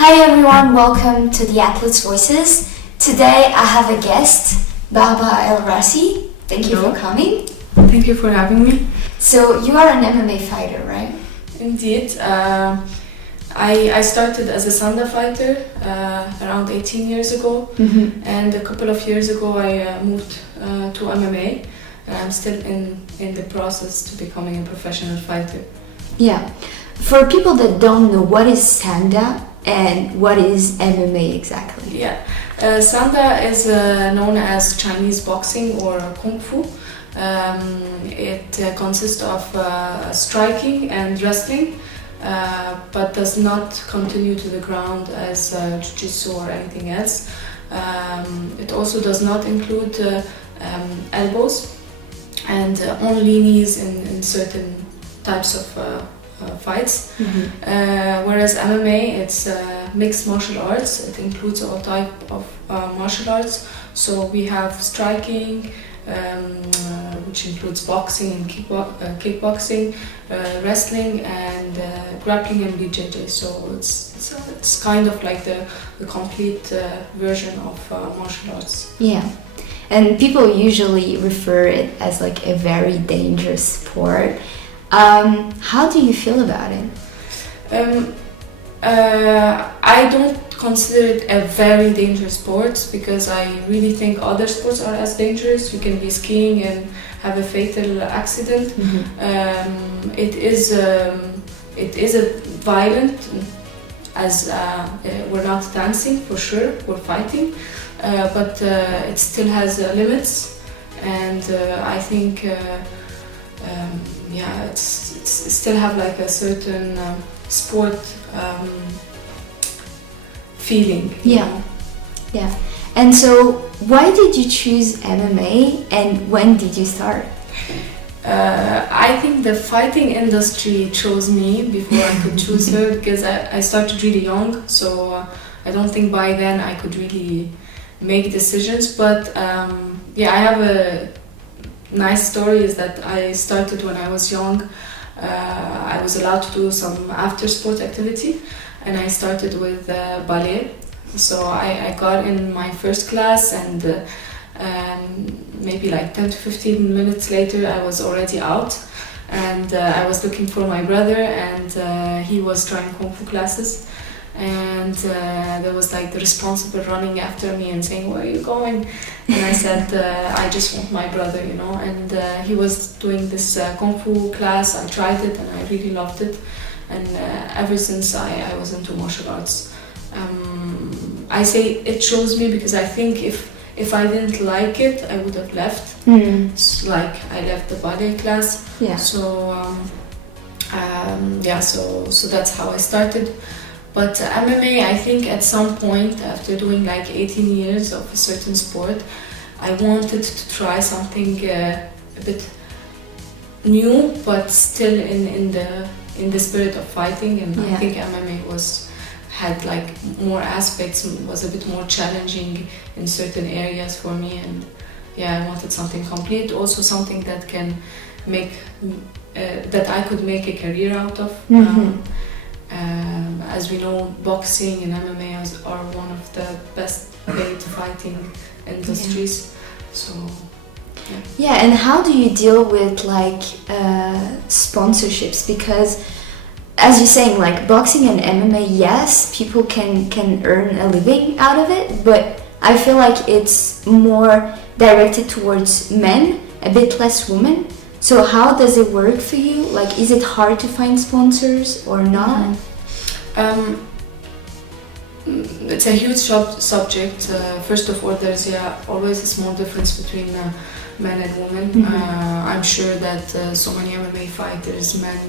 Hi everyone, welcome to the Athletes Voices. Today I have a guest, Barbara El Rassi. Thank you for coming. Thank you for having me. So you are an MMA fighter, right? Indeed. I started as a Sanda fighter around 18 years ago, and a couple of years ago I moved to MMA. I'm still in the process to becoming a professional fighter. Yeah. For people that don't know, what is Sanda and what is MMA exactly? Yeah. Sanda is known as Chinese boxing or Kung Fu. It consists of striking and wrestling, but does not continue to the ground as jiu-jitsu or anything else. It also does not include elbows and only knees in certain types of fights. Whereas MMA, it's mixed martial arts. It includes all type of martial arts. So we have striking, which includes boxing and kickboxing, wrestling, and grappling and BJJ. So it's kind of like the complete version of martial arts. Yeah. And people usually refer it as like a very dangerous sport. How do you feel about it? I don't consider it a very dangerous sport because I really think other sports are as dangerous. You can be skiing and have a fatal accident. It is a violent, as we're not dancing for sure, we're fighting, but it still has limits, and I think it's still have like a certain sport feeling. Yeah. And so, why did you choose MMA and when did you start? I think the fighting industry chose me before I could choose her because I started really young, so I don't think by then I could really make decisions. But I have a nice story is that I started when I was young. I was allowed to do some after sport activity, and I started with ballet. So I got in my first class, and maybe like 10 to 15 minutes later I was already out, and I was looking for my brother, and he was trying Kung Fu classes. And there was like the responsible running after me and saying, "Where are you going?" And I said, "I just want my brother, you know." And he was doing this Kung Fu class. I tried it and I really loved it. And ever since I was into martial arts. I say it chose me because I think if I didn't like it, I would have left. Like I left the ballet class. Yeah. So so that's how I started. But MMA, I think at some point after doing like 18 years of a certain sport, I wanted to try something a bit new, but still in the spirit of fighting. And I think MMA had like more aspects, was a bit more challenging in certain areas for me. And I wanted something complete, also something that can make that I could make a career out of. As we know, boxing and MMA are one of the best paid fighting industries. So, and how do you deal with like sponsorships? Because as you're saying, like boxing and MMA, yes, people can earn a living out of it, but I feel like it's more directed towards men, a bit less women. So how does it work for you? Like, is it hard to find sponsors or not? It's a huge subject. First of all, there's always a small difference between men and women. I'm sure that so many MMA fighters, men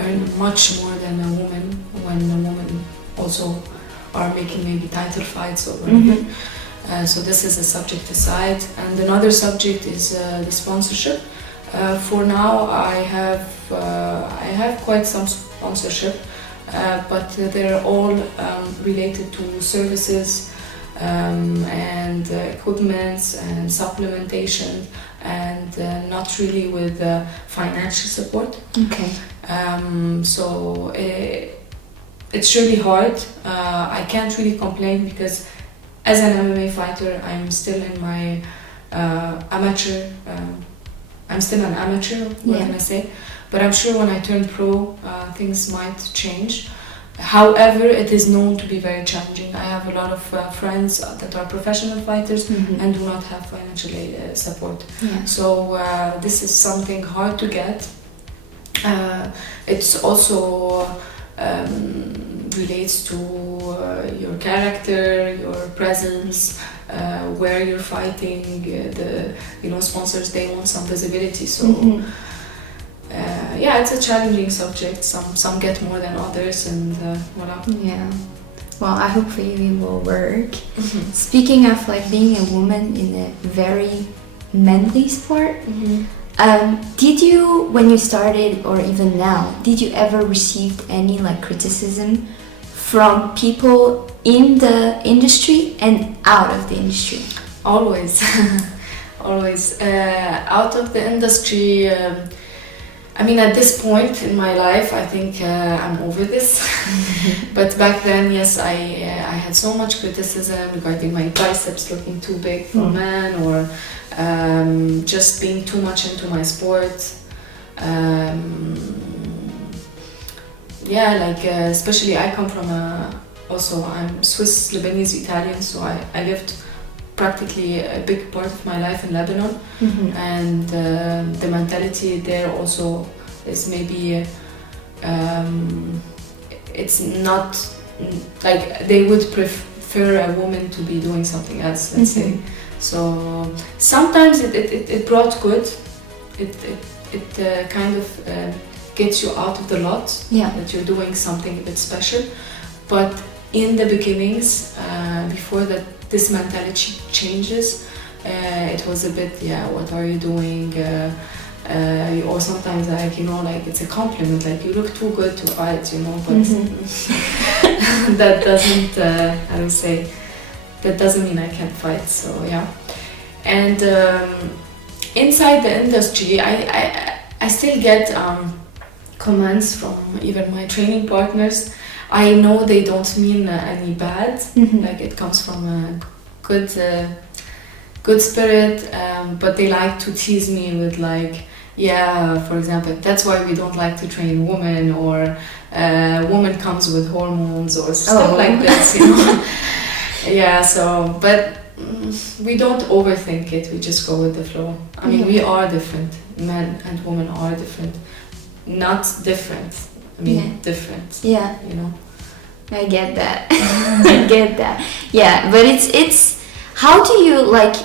earn much more than a woman when a woman also are making maybe title fights or whatever. So this is a subject aside. And another subject is the sponsorship. For now, I have quite some sponsorship, but they're all related to services and equipments and supplementation, and not really with financial support. Okay. So it's really hard. I can't really complain because as an MMA fighter, I'm still in my amateur. I'm still an amateur. What can I say? But I'm sure when I turn pro, things might change. However, it is known to be very challenging. I have a lot of friends that are professional fighters and do not have financial support. So this is something hard to get. It's also relates to your character, your presence, where you're fighting. The sponsors, they want some visibility. So it's a challenging subject. Some get more than others, and voila. Yeah. Well, I hope for you it will work. Speaking of like being a woman in a very manly sport, did you, when you started or even now, did you ever receive any like criticism from people in the industry and out of the industry? Always. Always. Out of the industry, I mean, at this point in my life, I think I'm over this. But back then, yes, I had so much criticism regarding my biceps looking too big for men, or just being too much into my sport. Especially I come from I'm Swiss, Lebanese, Italian, so I lived practically a big part of my life in Lebanon, and the mentality there also is maybe it's not like they would prefer a woman to be doing something else, let's say. So sometimes it brought good. It kind of gets you out of the lot, that you're doing something a bit special. But in the beginnings, before that this mentality changes, it was a bit, what are you doing? Or sometimes it's a compliment, like you look too good to fight, but that doesn't, that doesn't mean I can't fight, so yeah. And inside the industry, I still get comments from even my training partners. I know they don't mean any bad, like it comes from a good spirit, but they like to tease me with like, for example, that's why we don't like to train women, or woman comes with hormones or stuff like this, but we don't overthink it, we just go with the flow. I mean, we are different, men and women are different, not different. I mean, different. Yeah. I get that. I get that. Yeah, but it's how do you like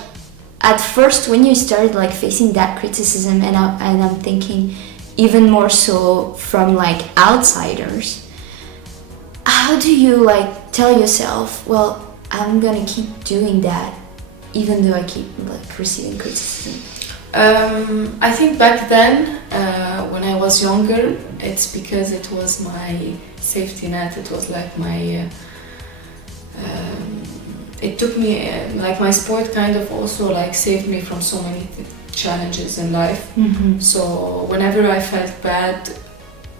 at first when you started like facing that criticism, and I'm thinking even more so from like outsiders, how do you like tell yourself, well, I'm gonna keep doing that even though I keep like receiving criticism? I think back then, when I was younger, it's because it was my safety net. It was like my, it took me, like my sport kind of also like saved me from so many challenges in life. So whenever I felt bad,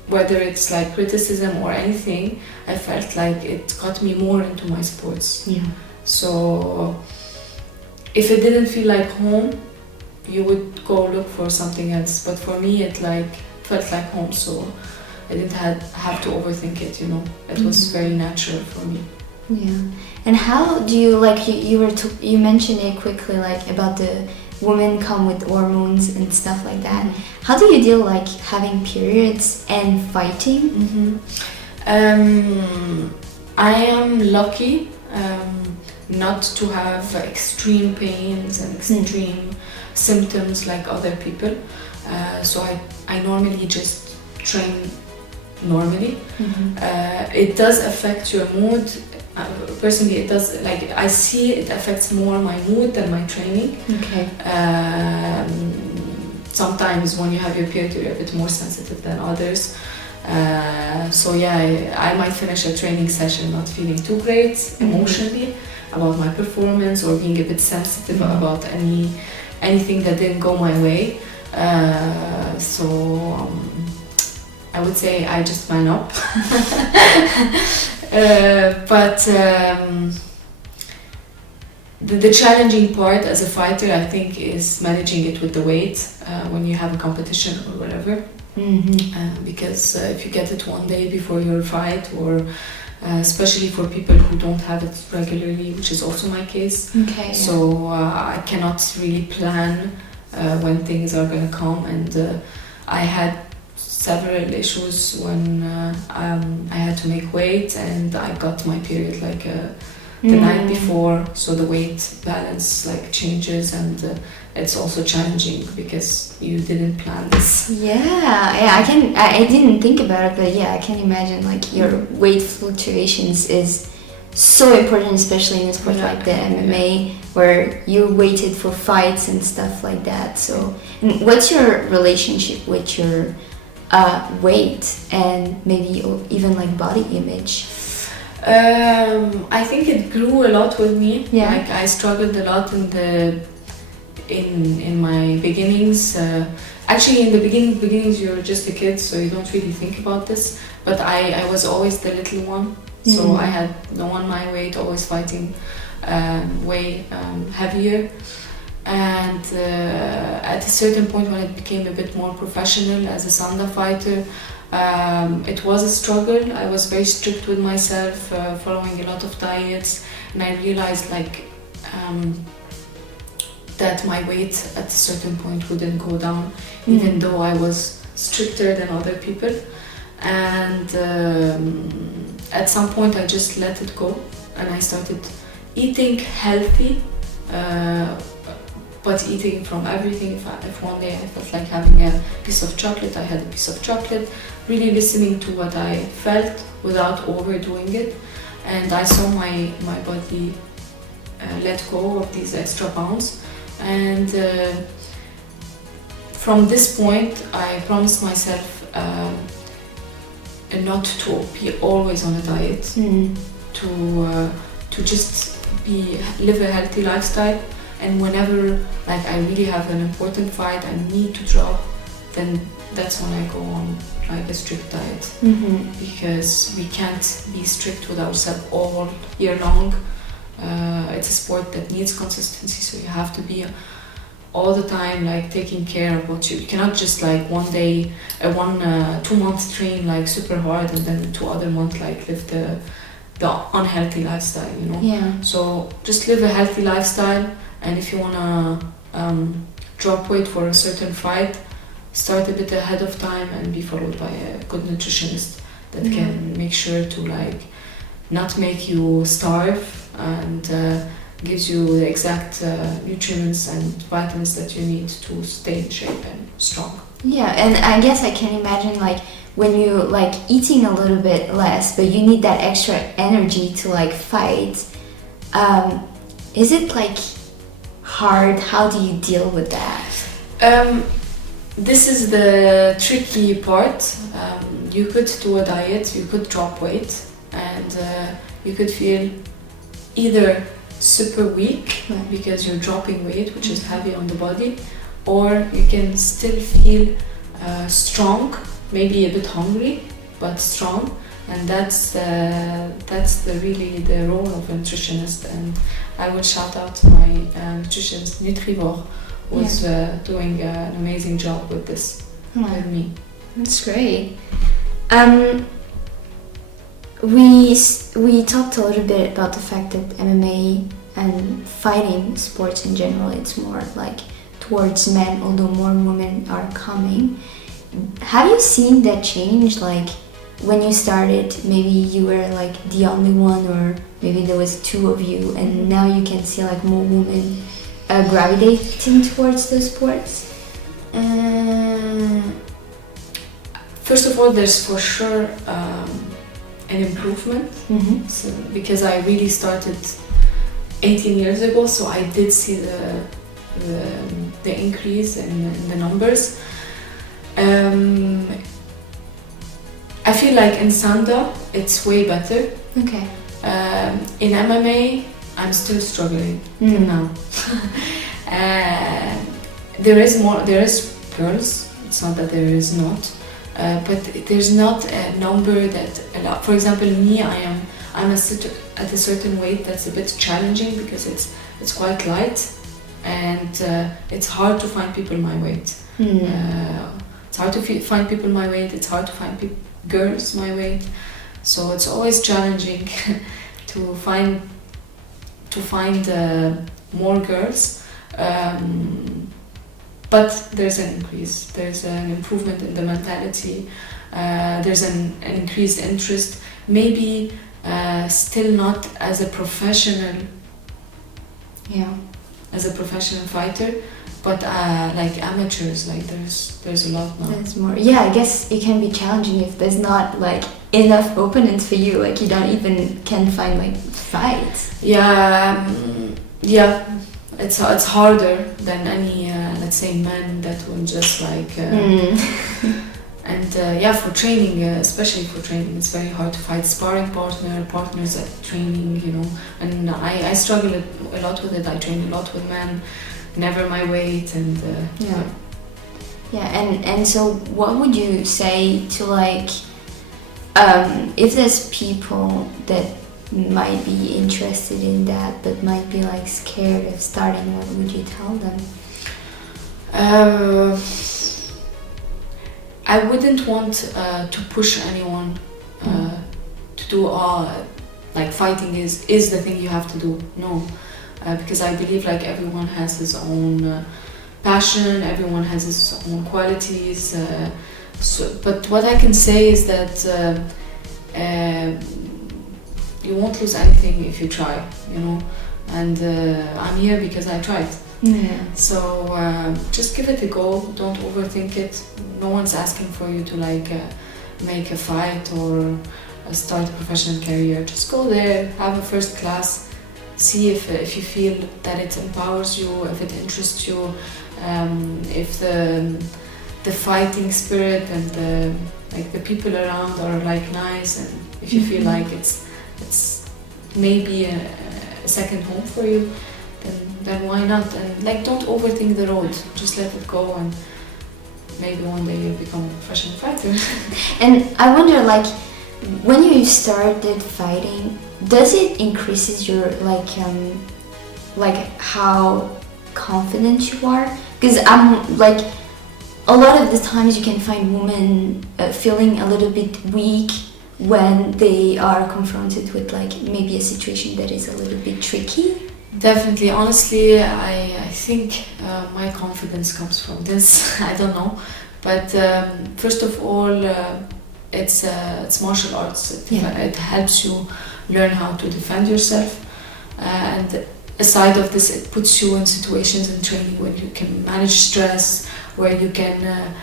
whether it's like criticism or anything, I felt like it got me more into my sports. So if it didn't feel like home, you would go look for something else. But for me, it like felt like home, so I didn't have to overthink it. It was very natural for me. Yeah. And how do you like you mentioned it quickly, like about the women come with hormones and stuff like that. How do you deal like having periods and fighting? I am lucky not to have extreme pains and extreme symptoms like other people. So I normally just train normally. It does affect your mood. Personally, it does. Like I see it affects more my mood than my training. Okay. Sometimes when you have your period, you're a bit more sensitive than others. I might finish a training session not feeling too great emotionally about my performance, or being a bit sensitive about anything that didn't go my way. I would say I just man up. But the challenging part as a fighter, I think, is managing it with the weight when you have a competition or whatever. Because if you get it one day before your fight, or especially for people who don't have it regularly, which is also my case. Okay. So I cannot really plan when things are going to come, and I had several issues when I had to make weight, and I got my period like the night before, so the weight balance like changes, and it's also challenging because you didn't plan this. Yeah, I didn't think about it, but yeah, I can imagine like your weight fluctuations is so important, especially in a sport like the MMA, where you're weighted for fights and stuff like that. So, and what's your relationship with your weight and maybe even like body image? I think it grew a lot with me. Yeah. Like I struggled a lot in my beginnings. Actually, in the beginnings, you're just a kid, so you don't really think about this. But I was always the little one, so I had no one my weight, always fighting way heavier. And at a certain point, when it became a bit more professional as a Sanda fighter, it was a struggle. I was very strict with myself, following a lot of diets, and I realized like that my weight at a certain point wouldn't go down, even though I was stricter than other people. And at some point I just let it go, and I started eating healthy, but eating from everything. If one day I felt like having a piece of chocolate, I had a piece of chocolate, really listening to what I felt without overdoing it. And I saw my body let go of these extra pounds. And from this point, I promised myself not to be always on a diet, to just live a healthy lifestyle. And whenever like I really have an important fight I need to drop, then that's when I go on like a strict diet. Because we can't be strict with ourselves all year long. It's a sport that needs consistency, so you have to be all the time like taking care of what you cannot just like one day 2 months train like super hard, and then 2 other months like live the unhealthy lifestyle, you know. Yeah. So just live a healthy lifestyle. And if you wanna drop weight for a certain fight, start a bit ahead of time and be followed by a good nutritionist that can make sure to like not make you starve, and gives you the exact nutrients and vitamins that you need to stay in shape and strong. Yeah, and I guess I can imagine like when you like eating a little bit less, but you need that extra energy to like fight. Is it like hard? How do you deal with that? This is the tricky part. You could do a diet, you could drop weight, and you could feel either super weak because you're dropping weight, which is heavy on the body, or you can still feel strong, maybe a bit hungry, but strong. And that's really the role of a nutritionist. And I would shout out to my nutritionist Nutrivore, who's doing an amazing job with this with me. That's great. We talked a little bit about the fact that MMA and fighting sports in general, it's more like towards men, although more women are coming. Have you seen that change? Like when you started, maybe you were like the only one, or maybe there was 2 of you, and now you can see like more women gravitating towards those sports. First of all, there's for sure an improvement, so, because I really started 18 years ago, so I did see the increase in the numbers. I feel like in Sanda it's way better. Okay. In MMA I'm still struggling till now. There is girls, it's not that there is not, but there's not a number that a lot. For example, me, I'm at a certain weight that's a bit challenging because it's quite light, and it's hard to find people my weight. It's hard to find people my weight. It's hard to find girls my weight. So it's always challenging to find more girls. But there's an increase. There's an improvement in the mentality. There's an increased interest. Maybe still not as a professional. Yeah. As a professional fighter, but like amateurs, like there's a lot now. There's more. Yeah, I guess it can be challenging if there's not like enough opponents for you. Like you don't even can find like fights. Yeah, yeah. It's harder than any let's say men that will just like and yeah, for training, especially for training, it's very hard to find sparring partners at training, you know. And I struggle a lot with it. I train a lot with men, never my weight, and yeah. And so what would you say to like if there's people that might be interested in that but might be like scared of starting, what would you tell them? I wouldn't want to push anyone to do like fighting is the thing you have to do. No, because I believe like everyone has his own passion, everyone has his own qualities. But what I can say is that you won't lose anything if you try, you know. And I'm here because I tried. Yeah. So just give it a go. Don't overthink it. No one's asking for you to like make a fight or start a professional career. Just go there, have a first class, see if you feel that it empowers you, if it interests you, if the fighting spirit and the people around are like nice, and if you feel like it's maybe a second home for you, then why not? And like, don't overthink the road. Just let it go, and maybe one day you'll become a professional fighter. And I wonder, like, when you started fighting, does it increases your like how confident you are? Because I'm like, a lot of the times you can find women feeling a little bit weak when they are confronted with like maybe a situation that is a little bit tricky. Definitely. Honestly, I think my confidence comes from this. I don't know, but first of all, it's martial arts. It helps you learn how to defend yourself, and aside of this, it puts you in situations in training when you can manage stress, where you can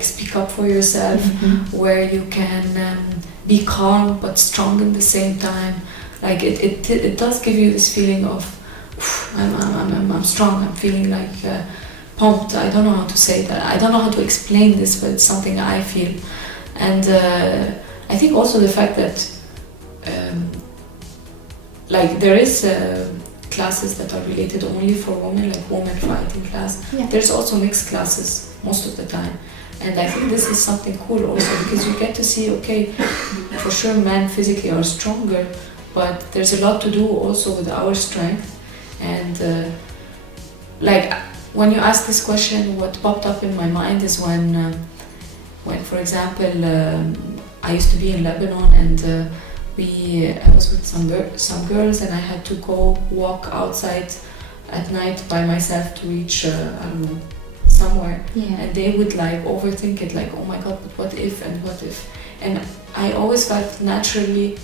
speak up for yourself, where you can be calm but strong at the same time. Like it does give you this feeling of I'm strong. I'm feeling like pumped. I don't know how to say that. I don't know how to explain this, but it's something I feel. And I think also the fact that like there is classes that are related only for women, like women fighting class. Yeah. There's also mixed classes most of the time. And I think this is something cool also, because you get to see, okay, for sure men physically are stronger, but there's a lot to do also with our strength. And like when you ask this question, what popped up in my mind is when for example, I used to be in Lebanon, and I was with some girls, and I had to go walk outside at night by myself to reach I don't know, somewhere. Yeah. And they would like overthink it, like, oh my god, but what if, and I always felt naturally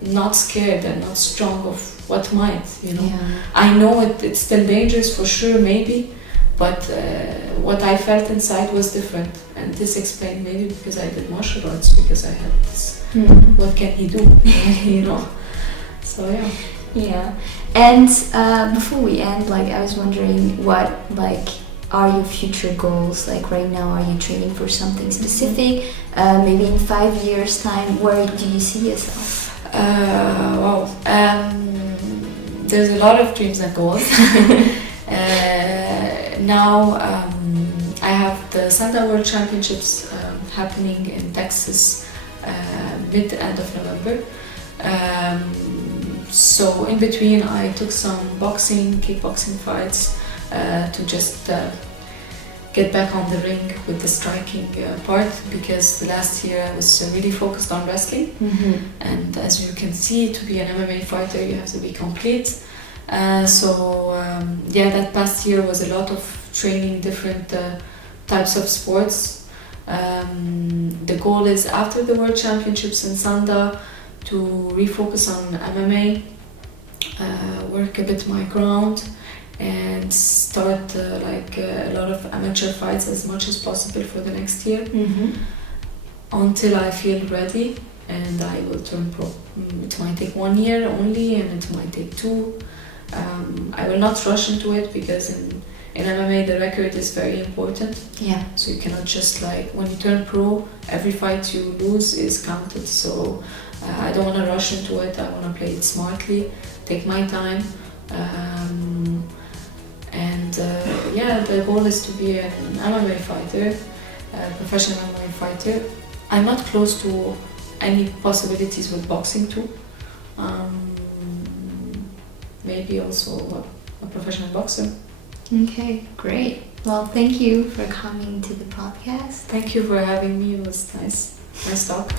not scared and not strong of what might, you know. Yeah. I know it's still dangerous for sure, maybe, but what I felt inside was different, and this explained maybe because I did martial arts, because I had this what can he do, you know. So Yeah. And before we end, like, I was wondering, what like are your future goals? Like right now, are you training for something specific? Maybe in 5 years time, where do you see yourself? Wow. There's a lot of dreams and goals. Now I have the Sanda World Championships happening in Texas mid-end of November. So in between I took some boxing, kickboxing fights to just get back on the ring with the striking part, because the last year I was really focused on wrestling. And as you can see, to be an MMA fighter you have to be complete. That past year was a lot of training different types of sports. The goal is after the World Championships in Sanda to refocus on MMA, work a bit my ground, and start a lot of amateur fights as much as possible for the next year, until I feel ready and I will turn pro. It might take 1 year only, and it might take 2. I will not rush into it, because in MMA the record is very important. Yeah. So you cannot just when you turn pro, every fight you lose is counted. So I don't want to rush into it. I want to play it smartly, take my time. The goal is to be an MMA fighter, a professional MMA fighter. I'm not close to any possibilities with boxing too. Maybe also a professional boxer. Okay, great. Well, thank you for coming to the podcast. Thank you for having me. It was nice talk.